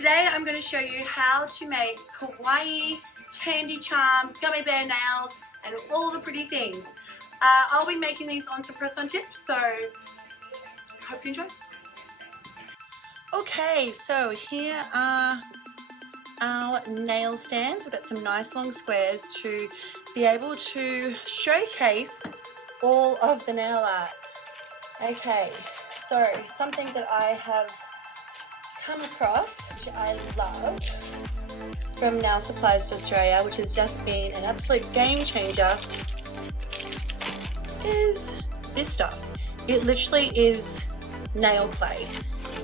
Today I'm going to show you how to make kawaii candy charm gummy bear nails and all the pretty things. I'll be making these on some press-on tips, so hope you enjoy. Okay, so here are our nail stands. We've got some nice long squares to be able to showcase all of the nail art. Okay, so something that I have come across, which I love, from Nail Supplies Australia, which has just been an absolute game changer, is this stuff. It literally is nail clay.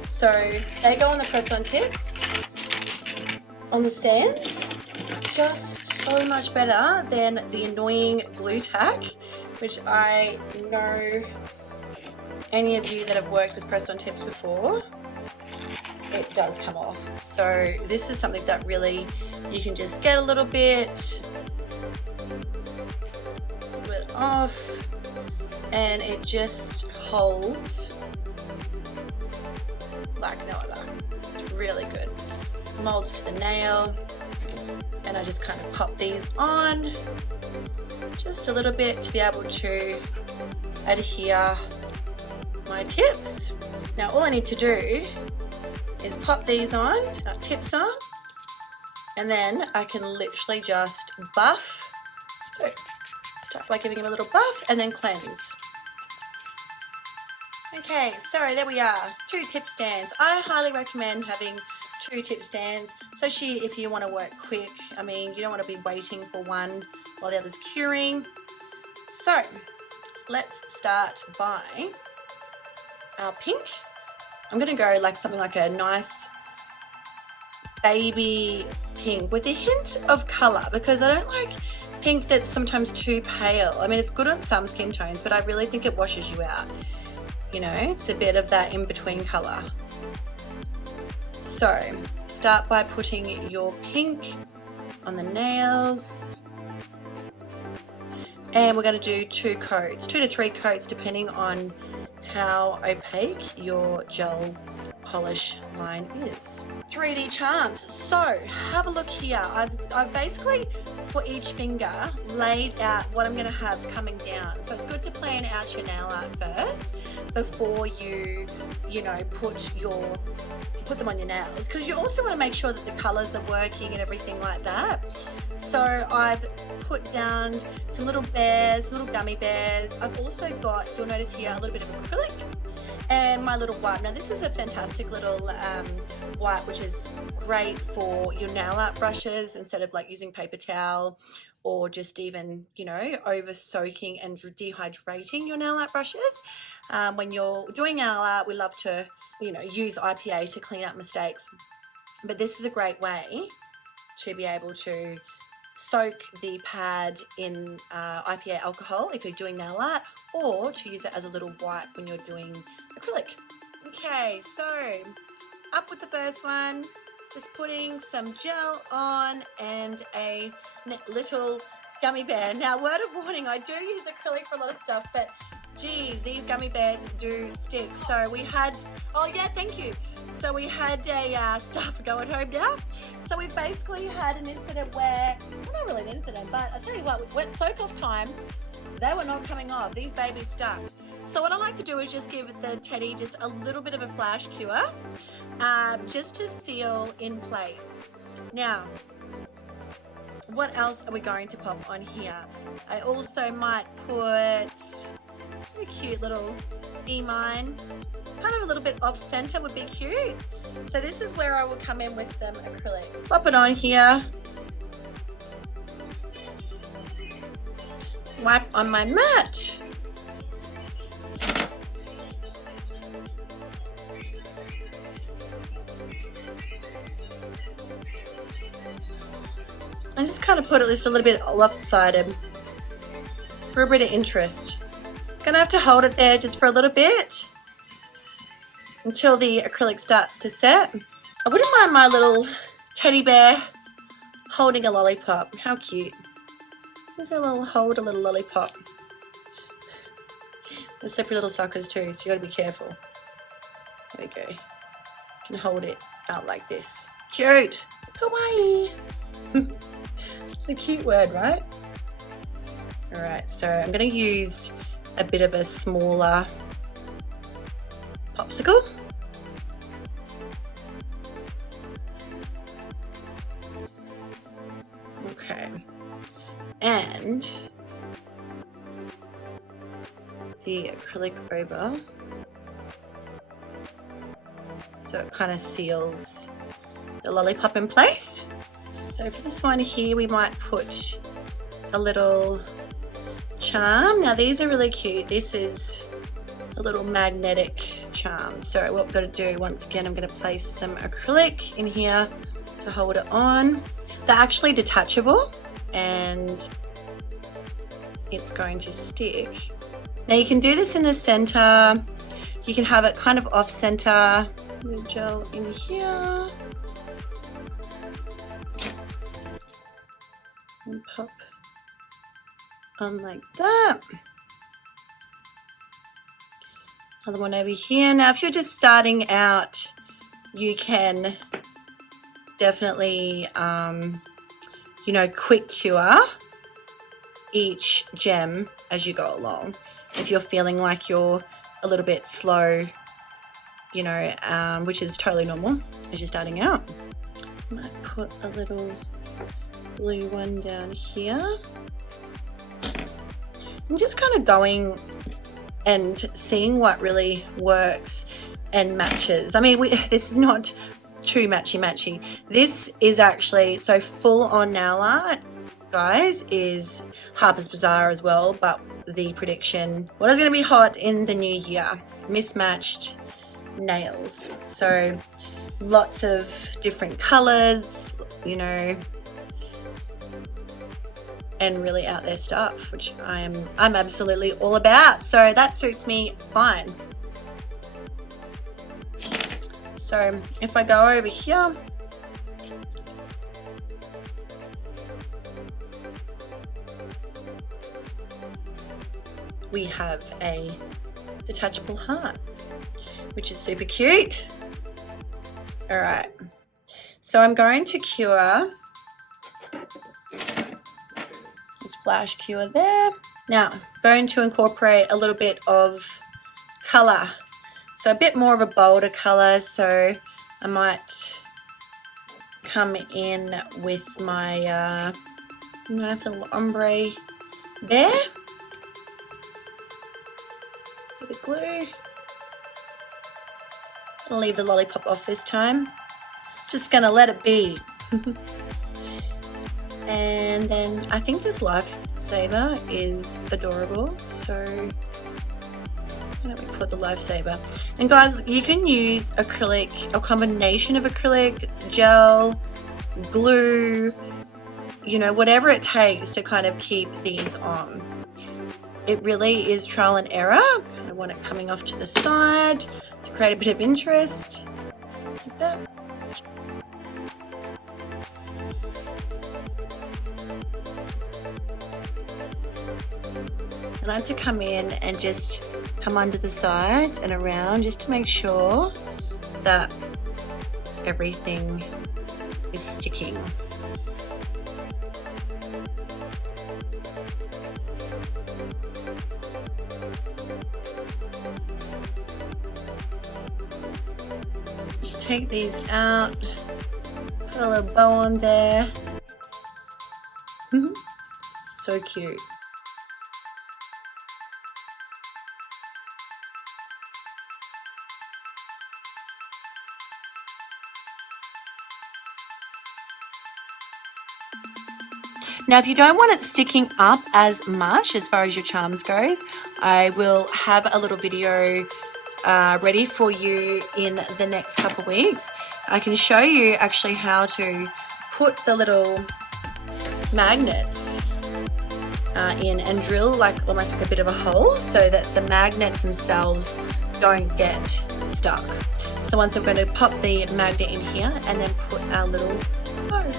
So they go on the press-on tips, on the stands. It's just so much better than the annoying glue tack, which I know any of you that have worked with press-on tips before, it does come off. So this is something that really you can just get a little bit off and it just holds like no other. It's really good. Molds to the nail, and I just kind of pop these on just a little bit to be able to adhere my tips. Now all I need to do is pop these on, our tips on, and then I can literally just buff. So start by giving them a little buff and then cleanse. Okay, so there we are, 2 tip stands. I highly recommend having 2 tip stands, especially if you want to work quick. I mean, you don't want to be waiting for one while the other's curing. So let's start by our pink. I'm going to go like something like a nice baby pink with a hint of colour, because I don't like pink that's sometimes too pale. I mean, it's good on some skin tones, but I really think it washes you out. You know, it's a bit of that in-between colour. So start by putting your pink on the nails. And we're going to do 2 coats, 2 to 3 coats, depending on how opaque your gel polish line is. 3D charms. So have a look here. I've basically for each finger laid out what I'm going to have coming down. So it's good to plan out your nail art first before you know, put them on your nails, because you also want to make sure that the colors are working and everything like that. So I've put down some little bears, little gummy bears. I've also got, you'll notice here, a little bit of acrylic and my little wipe. Now this is a fantastic little wipe, which is great for your nail art brushes instead of like using paper towel or just even, you know, over soaking and dehydrating your nail art brushes. When you're doing nail art, we love to, you know, use IPA to clean up mistakes, but this is a great way to be able to soak the pad in IPA alcohol if you're doing nail art, or to use it as a little wipe when you're doing acrylic. Okay, so up with the first one, just putting some gel on and a little gummy bear. Now, word of warning, I do use acrylic for a lot of stuff, but geez, these gummy bears do stick. So we had, oh yeah, thank you. So we had a staff go at home now. So we basically had an incident where, well, not really an incident, but I tell you what, wet soak off time, they were not coming off. These babies stuck. So what I like to do is just give the teddy just a little bit of a flash cure, just to seal in place. Now, what else are we going to pop on here? I also might put a cute little E-mine, kind of a little bit off center would be cute. So this is where I will come in with some acrylic. Plop it on here. Wipe on my mat. And just kind of put it just a little bit lopsided for a bit of interest. Gonna have to hold it there just for a little bit until the acrylic starts to set. I wouldn't mind my little teddy bear holding a lollipop. How cute. Here's a little hold, a little lollipop. They're slippery little suckers too, so you gotta be careful. There we go. You can hold it out like this. Cute. Kawaii. It's a cute word, right? All right, so I'm going to use a bit of a smaller popsicle. Okay, and the acrylic over, so it kind of seals the lollipop in place. So for this one here, we might put a little charm. Now these are really cute. This is a little magnetic charm. So what we're going to do, once again, I'm going to place some acrylic in here to hold it on. They're actually detachable and it's going to stick. Now you can do this in the center. You can have it kind of off center. The gel in here. And pop on like that. Another one over here. Now if you're just starting out, you can definitely you know, quick cure each gem as you go along. If you're feeling like you're a little bit slow, you know, which is totally normal as you're starting out. I might put a little blue one down here. I'm just kind of going and seeing what really works and matches. I mean, this is not too matchy. This is actually, so full on nail art, guys, is Harper's Bazaar as well, but the prediction, what is going to be hot in the new year? Mismatched nails. So lots of different colors, you know, and really out there stuff, which I'm absolutely all about. So that suits me fine. So if I go over here, we have a detachable heart, which is super cute. All right, so I'm going to cure, splash cure there. Now I'm going to incorporate a little bit of color, so a bit more of a bolder color. So I might come in with my nice little ombre there. Bit of glue. I'll leave the lollipop off this time. Just gonna let it be. And then I think this lifesaver is adorable, so why don't we put the lifesaver? And guys, you can use acrylic, a combination of acrylic, gel, glue, you know, whatever it takes to kind of keep these on. It really is trial and error. I want it coming off to the side to create a bit of interest, like that. I like to come in and just come under the sides and around just to make sure that everything is sticking. Take these out, put a little bow on there. So cute. Now, if you don't want it sticking up as much as far as your charms goes, I will have a little video ready for you in the next couple of weeks. I can show you actually how to put the little magnets in and drill like almost like a bit of a hole so that the magnets themselves don't get stuck. So once I'm going to pop the magnet in here and then put our little bow.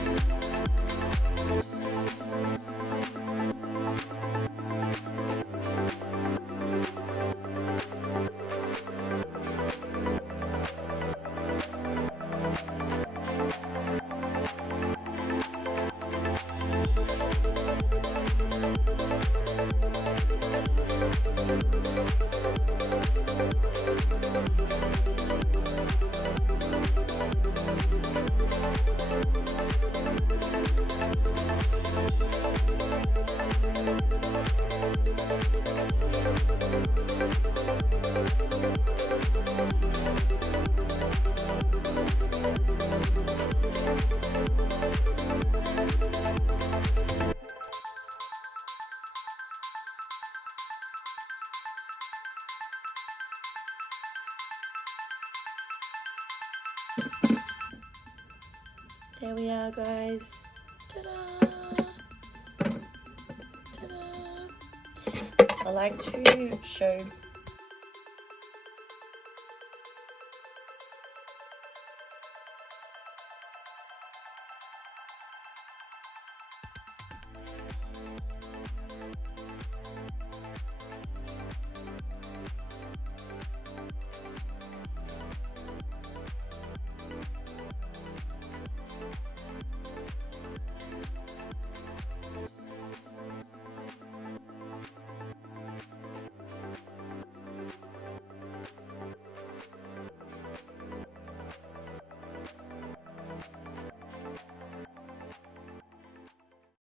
There we are, guys. Ta-da! Ta-da! I like to show